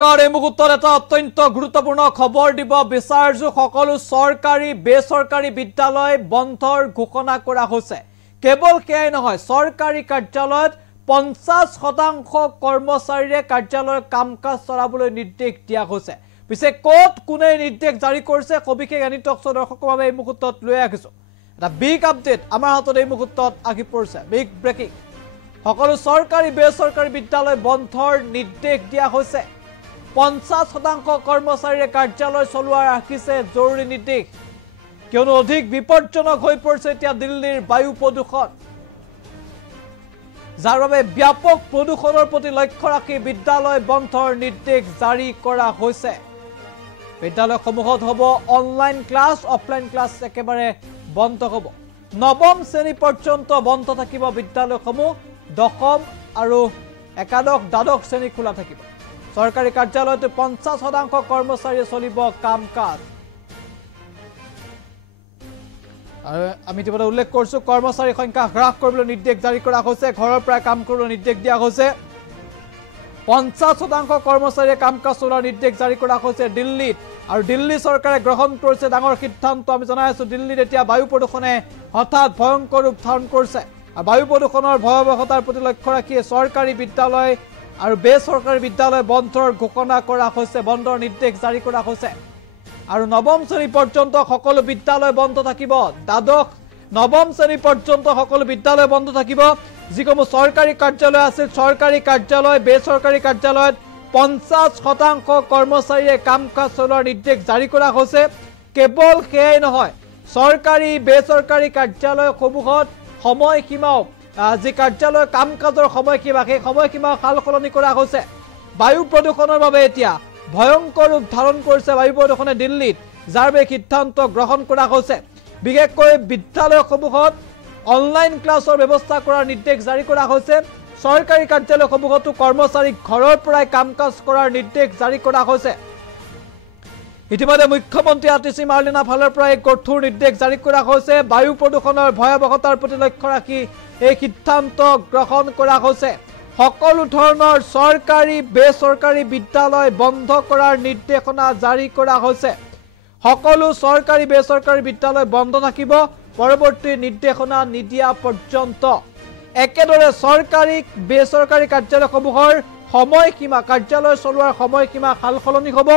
এই মুহূৰ্তত এটা অত্যন্ত গুৰুত্বপূৰ্ণ খবৰ দিব বিচাৰিছো সকলো চৰকাৰী বেচৰকাৰী বিদ্যালয় বন্ধৰ ঘোষণা কৰা হৈছে কেৱল কেই নহয় চৰকাৰী কাৰ্যালয়ত 50% কৰ্মচাৰীৰে কাৰ্যালয়ৰ কামকাজ চলাবলৈ নিৰ্দেশ দিয়া হৈছে পিছে কোট কোনে নিৰ্দেশ জাৰি কৰিছে কবিকে গানি টক দৰ্শকৰ বাবে এই মুহূৰ্তত লৈ আহিছো এটা বিগ আপডেট আমাৰ হাতত এই মুহূৰ্তত আহি পৰিছে বিগ ব্ৰেকিং সকলো চৰকাৰী বেচৰকাৰী বিদ্যালয় বন্ধৰ নিৰ্দেশ দিয়া হৈছে 50% কৰ্মচাৰীৰে কাৰ্যালয় চলোৱা ৰাখিছে জৰুৰী নিৰ্দেশ কিয়নো অধিক বিপদজনক হৈ পৰিছে এতিয়া দিল্লীৰ বায়ু প্ৰদূষণ যাৰ বাবে ব্যাপক প্ৰদূষণৰ প্ৰতি লক্ষ্য ৰাখি বিদ্যালয় বন্ধৰ নিৰ্দেশ জাৰি কৰা হৈছে বিদ্যালয়সমূহত হ'ব অনলাইন ক্লাছ অফলাইন ক্লাছ একেবাৰে বন্ধ হ'ব নৱম শ্ৰেণী পৰ্যন্ত বন্ধ থাকিব বিদ্যালয়সমূহ দশম আৰু একাদশ দ্বাদশ শ্ৰেণী খোলা থাকিব চৰকাৰী কাৰ্যালয়ত 50% কৰ্মচাৰী চলিব কাম-কাজ আমি ইতিমধ্যে উল্লেখ কৰিছো কৰ্মচাৰী সংখ্যা হ্ৰাস কৰিবলৈ নিৰ্দেশ জাৰি কৰা হৈছে ঘৰৰ পৰা কাম কৰিবলৈ নিৰ্দেশ দিয়া হৈছে 50% কৰ্মচাৰীয়ে কাম-কাজ চলোৱাৰ নিৰ্দেশ জাৰি কৰা হৈছে দিল্লীত আৰু দিল্লী চৰকাৰে গ্ৰহণ কৰিছে ডাঙৰ সিদ্ধান্ত আমি জনাই আছো দিল্লীত এতিয়া বায়ু প্ৰদূষণে হঠাৎ ভয়ংকৰ ৰূপ ধাৰণ কৰিছে আৰু বায়ু প্ৰদূষণৰ ভয়াৱহতাৰ প্ৰতি লক্ষ্য ৰাখি চৰকাৰী বিদ্যালয় আৰু বেচৰকাৰী বিদ্যালয় বন্ধৰ ঘোষণা কৰা হৈছে বন্ধৰ নিৰ্দেশ জাৰি কৰা হৈছে আৰু নৱম শ্ৰেণী পৰ্যন্ত সকলো বিদ্যালয় বন্ধ থাকিব দ্বাদশ নৱম শ্ৰেণী পৰ্যন্ত সকলো বিদ্যালয় বন্ধ থাকিব যিকোনো চৰকাৰী কাৰ্যালয় আছে চৰকাৰী কাৰ্যালয় বেচৰকাৰী কাৰ্যালয়ত 50% কৰ্মচাৰীয়ে কাম-কাজ চলোৱাৰ নিৰ্দেশ জাৰি কৰা হৈছে কেৱল সেয়াই নহয় চৰকাৰী বেচৰকাৰী কাৰ্যালয়সমূহত সময়সীমাও যি কাৰ্যালয় কাম-কাজৰ সময়সীমা সেই সময়সীমা সালসলনি কৰা হৈছে বায়ু প্ৰদূষণৰ বাবে এতিয়া ভয়ংকৰ ৰূপ ধাৰণ কৰিছে বায়ু প্ৰদূষণে দিল্লীত যাৰ বাবে সিদ্ধান্ত গ্ৰহণ কৰা হৈছে বিশেষকৈ বিদ্যালয়সমূহত অনলাইন ক্লাছৰ ব্যৱস্থা কৰাৰ নিৰ্দেশ জাৰি কৰা হৈছে চৰকাৰী কাৰ্যালয়সমূহতো কৰ্মচাৰীক ঘৰৰ পৰাই কাম-কাজ কৰাৰ নিৰ্দেশ জাৰি কৰা হৈছে ইতিমধ্যে মুখ্যমন্ত্ৰী আতিশী মাৰ্লেনা ফালৰ পৰা এক কঠোৰ নিৰ্দেশ জাৰি কৰা হৈছে বায়ু প্ৰদূষণৰ ভয়াৱহতাৰ প্ৰতি লক্ষ্য ৰাখি এই সিদ্ধান্ত গ্ৰহণ কৰা হৈছে সকলো ধৰণৰ চৰকাৰী বেচৰকাৰী বিদ্যালয় বন্ধ কৰাৰ নিৰ্দেশনা জাৰি কৰা হৈছে সকলো চৰকাৰী বেচৰকাৰী বিদ্যালয় বন্ধ থাকিব পৰৱৰ্তী নিৰ্দেশনা নিদিয়া পৰ্যন্ত একেদৰে চৰকাৰী বেচৰকাৰী কাৰ্যালয়সমূহৰ সময়সীমা কাৰ্যালয় চলোৱাৰ সময়সীমা সালসলনি হ'ব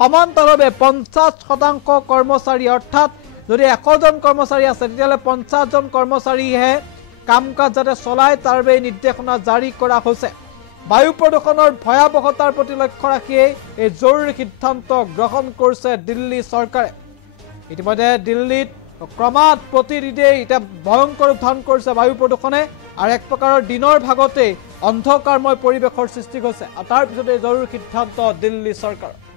সমান্তৰালভাৱে 50% কৰ্মচাৰী অৰ্থাৎ যদি 100 জন কৰ্মচাৰী আছে তেতিয়াহ'লে 50 জন কৰ্মচাৰীহে কাম-কাজ যাতে চলায় তাৰ বাবে নিৰ্দেশনা জাৰি কৰা হৈছে বায়ু প্ৰদূষণৰ ভয়াৱহতাৰ প্ৰতি লক্ষ্য ৰাখি এই জৰুৰী সিদ্ধান্ত গ্ৰহণ কৰিছে দিল্লী চৰকাৰে ইতিমধ্যে দিল্লীত ক্ৰমাৎ প্ৰতিদিনে এতিয়া ভয়ংকৰ ৰূপ ধাৰণ কৰিছে বায়ু প্ৰদূষণে আৰু এক প্ৰকাৰৰ দিনৰ ভাগতে অন্ধকাৰময় পৰিৱেশৰ সৃষ্টি হৈছে আৰু তাৰ পিছতে জৰুৰী সিদ্ধান্ত দিল্লী চৰকাৰ